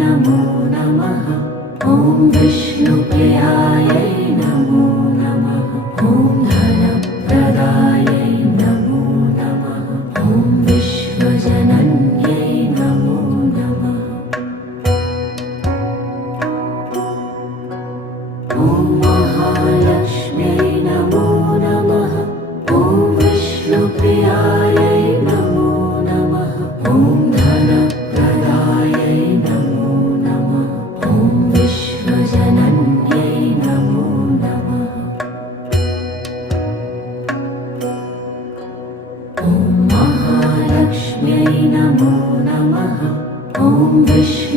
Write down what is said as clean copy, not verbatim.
नमो नमः। ॐ विष्णुप्रियायै नमो नमः। ॐ धनप्रदायै नमो नमः। ॐ विश्वजनन्यै नमो नमः। ॐ महालक्ष्म्यै नमो नमः। ॐ विष्णुप्रियायै नमो नमः। ॐ धनप्रदायै नमो नमः। ॐ विश्वजनन्यै नमो नमः। ॐ महालक्ष्म्यै नमो नमः। ॐ विष्णु